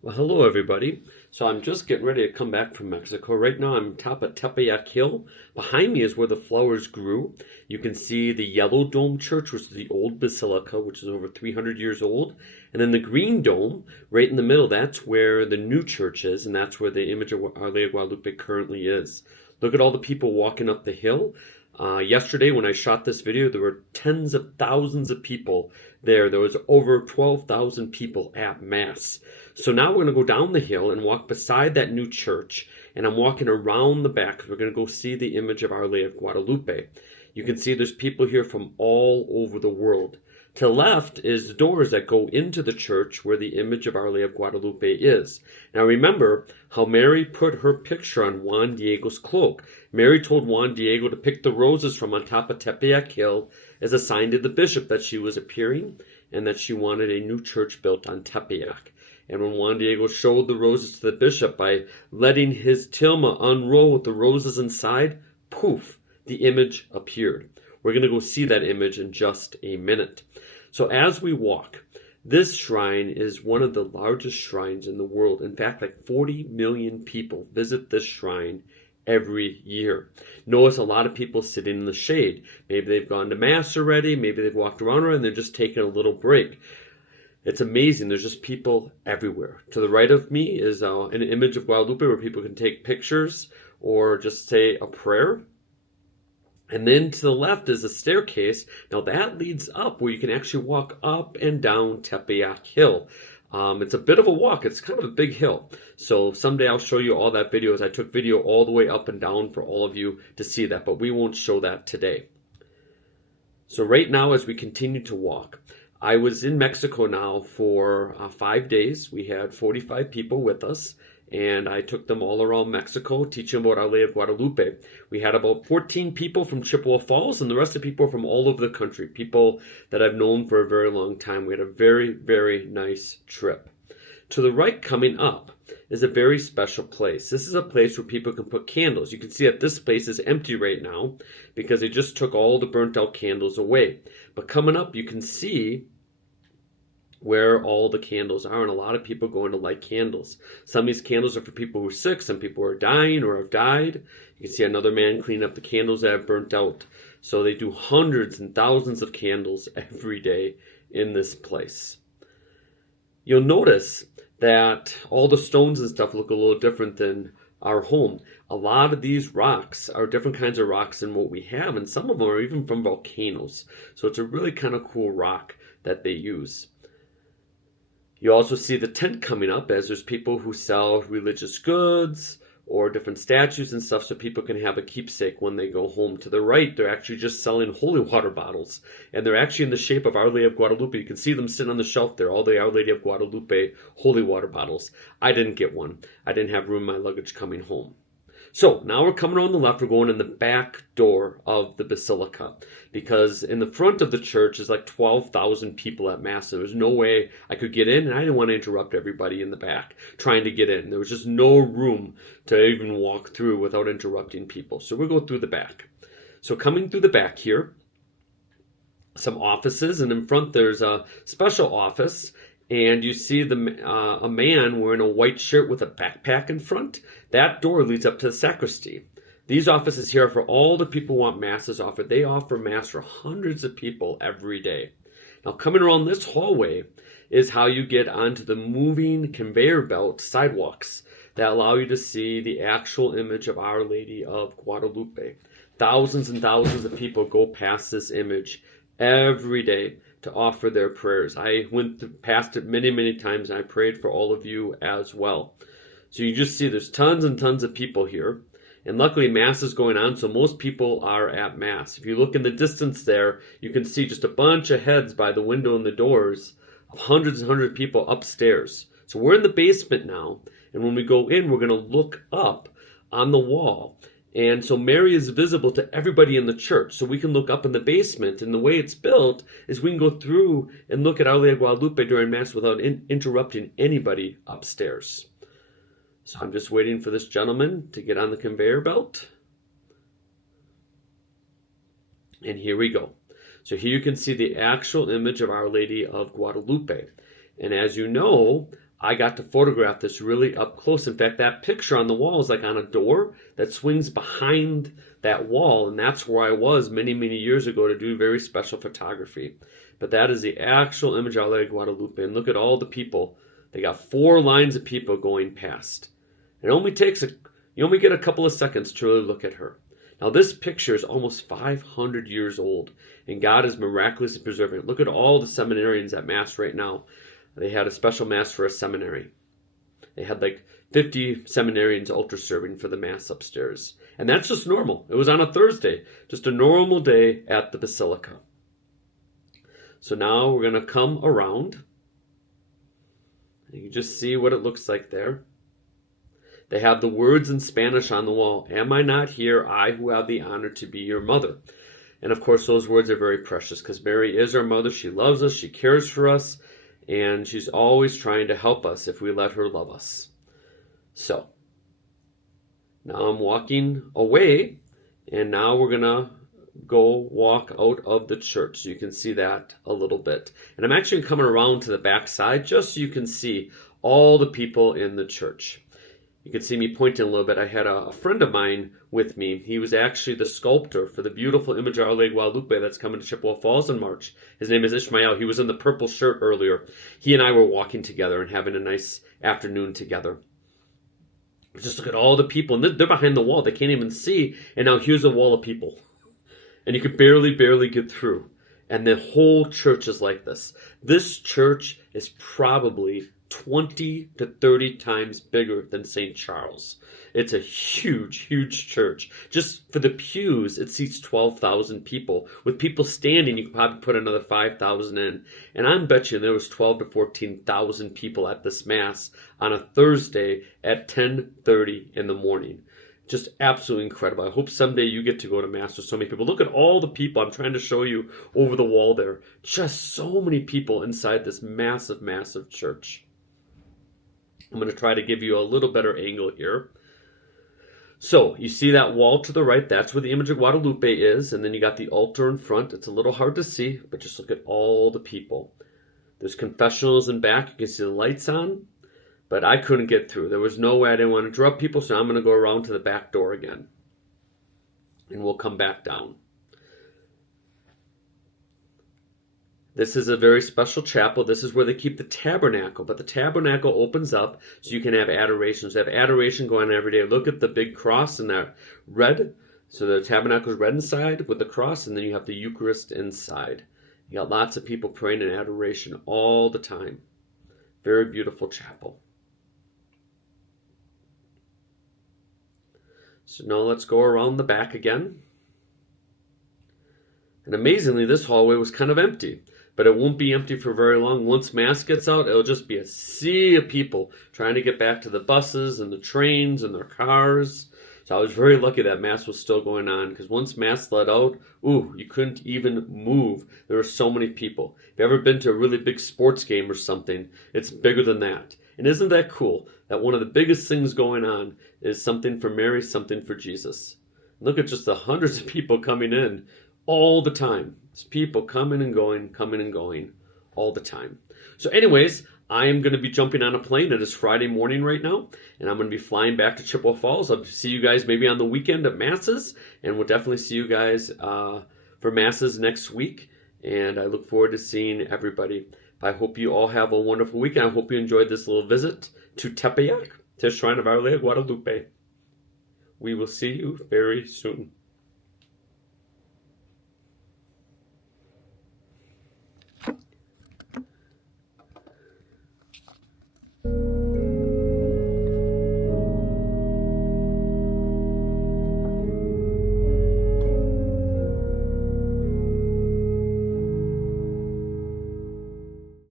Well, hello everybody. So I'm just getting ready to come back from Mexico. Right now I'm top of Tepeyac Hill. Behind me is where the flowers grew. You can see the Yellow Dome Church, which is the old basilica, which is over 300 years old. And then the Green Dome, right in the middle, that's where the new church is, and that's where the image of Our Lady of Guadalupe currently is. Look at all the people walking up the hill. Yesterday, when I shot this video, there were tens of thousands of people there. There was over 12,000 people at Mass. So now we're going to go down the hill and walk beside that new church. And I'm walking around the back because we're going to go see the image of Our Lady of Guadalupe. You can see there's people here from all over the world. To the left is the doors that go into the church where the image of Our Lady of Guadalupe is. Now remember how Mary put her picture on Juan Diego's cloak. Mary told Juan Diego to pick the roses from on top of Tepeyac Hill as a sign to the bishop that she was appearing and that she wanted a new church built on Tepeyac. And when Juan Diego showed the roses to the bishop by letting his tilma unroll with the roses inside, poof, the image appeared. We're going to go see that image in just a minute. So as we walk, this shrine is one of the largest shrines in the world. In fact, like 40 million people visit this shrine every year. Notice a lot of people sitting in the shade. Maybe they've gone to Mass already, maybe they've walked around and they're just taking a little break. It's amazing. There's just people everywhere. To the right of me is an image of Guadalupe where people can take pictures or just say a prayer. And then to the left is a staircase. Now that leads up where you can actually walk up and down Tepeyac Hill. It's a bit of a walk. It's kind of a big hill. So someday I'll show you all that video as I took video all the way up and down for all of you to see that, but we won't show that today. So right now as we continue to walk, I was in Mexico now for 5 days. We had 45 people with us, and I took them all around Mexico teaching about Our Lady of Guadalupe. We had about 14 people from Chippewa Falls, and the rest of the people from all over the country, people that I've known for a very long time. We had a very, very nice trip. To the right coming up is a very special place. This is a place where people can put candles. You can see that this place is empty right now because they just took all the burnt out candles away. But coming up, you can see where all the candles are, and a lot of people going to light candles. Some of these candles are for people who are sick, some people are dying or have died. You can see another man cleaning up the candles that have burnt out. So they do hundreds and thousands of candles every day in this place. You'll notice that all the stones and stuff look a little different than our home. A lot of these rocks are different kinds of rocks than what we have, and some of them are even from volcanoes. So it's a really kind of cool rock that they use. You also see the tent coming up as there's people who sell religious goods or different statues and stuff so people can have a keepsake when they go home. To the right, they're actually just selling holy water bottles. And they're actually in the shape of Our Lady of Guadalupe. You can see them sitting on the shelf there, all the Our Lady of Guadalupe holy water bottles. I didn't get one. I didn't have room in my luggage coming home. So now we're coming around the left. We're going in the back door of the basilica because in the front of the church is like 12,000 people at Mass. There was no way I could get in, and I didn't want to interrupt everybody in the back trying to get in. There was just no room to even walk through without interrupting people. So we'll go through the back. So coming through the back here, some offices, and in front there's a special office. And you see a man wearing a white shirt with a backpack in front. That door leads up to the sacristy. These offices here are for all the people who want masses offered. They offer mass for hundreds of people every day. Now coming around this hallway is how you get onto the moving conveyor belt sidewalks that allow you to see the actual image of Our Lady of Guadalupe. Thousands and thousands of people go past this image every day to offer their prayers. I went past it many, many times, and I prayed for all of you as well. So you just see there's tons and tons of people here. And luckily, Mass is going on, so most people are at Mass. If you look in the distance there, you can see just a bunch of heads by the window and the doors of hundreds and hundreds of people upstairs. So we're in the basement now, and when we go in, we're going to look up on the wall. And so Mary is visible to everybody in the church. So we can look up in the basement. And the way it's built is we can go through and look at Our Lady of Guadalupe during Mass without interrupting anybody upstairs. So I'm just waiting for this gentleman to get on the conveyor belt. And here we go. So here you can see the actual image of Our Lady of Guadalupe. And as you know, I got to photograph this really up close. In fact, that picture on the wall is like on a door that swings behind that wall, and that's where I was many, many years ago to do very special photography. But that is the actual image of Our Lady of Guadalupe, and look at all the people. They got 4 lines of people going past. It only takes you only get a couple of seconds to really look at her. Now this picture is almost 500 years old, and God is miraculously preserving it. Look at all the seminarians at Mass right now. They had a special Mass for a seminary. They had like 50 seminarians altar serving for the Mass upstairs. And that's just normal. It was on a Thursday, just a normal day at the Basilica. So now we're going to come around. You can just see what it looks like there. They have the words in Spanish on the wall. Am I not here, I who have the honor to be your mother? And of course, those words are very precious because Mary is our mother. She loves us. She cares for us. And she's always trying to help us if we let her love us. So, now I'm walking away. And now we're going to go walk out of the church. So you can see that a little bit. And I'm actually coming around to the back side just so you can see all the people in the church. You can see me pointing a little bit. I had a friend of mine with me. He was actually the sculptor for the beautiful image of Our Lady of Guadalupe that's coming to Chippewa Falls in March. His name is Ishmael. He was in the purple shirt earlier. He and I were walking together and having a nice afternoon together. Just look at all the people. And they're behind the wall. They can't even see. And now here's a wall of people. And you could barely get through. And the whole church is like this. This church is probably 20 to 30 times bigger than St. Charles. It's a huge, huge church. Just for the pews, it seats 12,000 people. With people standing, you could probably put another 5,000 in. And I'm betting there was 12 to 14,000 people at this Mass on a Thursday at 10:30 in the morning. Just absolutely incredible. I hope someday you get to go to Mass with so many people. Look at all the people I'm trying to show you over the wall there. Just so many people inside this massive, massive church. I'm going to try to give you a little better angle here. So, you see that wall to the right? That's where the image of Guadalupe is. And then you got the altar in front. It's a little hard to see, but just look at all the people. There's confessionals in back. You can see the lights on. But I couldn't get through. There was no way. I didn't want to interrupt people, so I'm going to go around to the back door again. And we'll come back down. This is a very special chapel. This is where they keep the tabernacle. But the tabernacle opens up so you can have adorations. They have adoration going on every day. Look at the big cross in that red. So the tabernacle is red inside with the cross, and then you have the Eucharist inside. You got lots of people praying in adoration all the time. Very beautiful chapel. So now let's go around the back again. And amazingly, this hallway was kind of empty. But it won't be empty for very long. Once Mass gets out, it'll just be a sea of people trying to get back to the buses and the trains and their cars. So I was very lucky that Mass was still going on, because once Mass let out, you couldn't even move. There were so many people. If you've ever been to a really big sports game or something, it's bigger than that. And isn't that cool that one of the biggest things going on is something for Mary, something for Jesus? Look at just the hundreds of people coming in all the time. It's people coming and going all the time. So anyways, I am going to be jumping on a plane. It is Friday morning right now, and I'm going to be flying back to Chippewa Falls. I'll see you guys maybe on the weekend at Masses, and we'll definitely see you guys for Masses next week, and I look forward to seeing everybody. I hope you all have a wonderful weekend. I hope you enjoyed this little visit to Tepeyac, to Shrine of Our Lady of Guadalupe. We will see you very soon.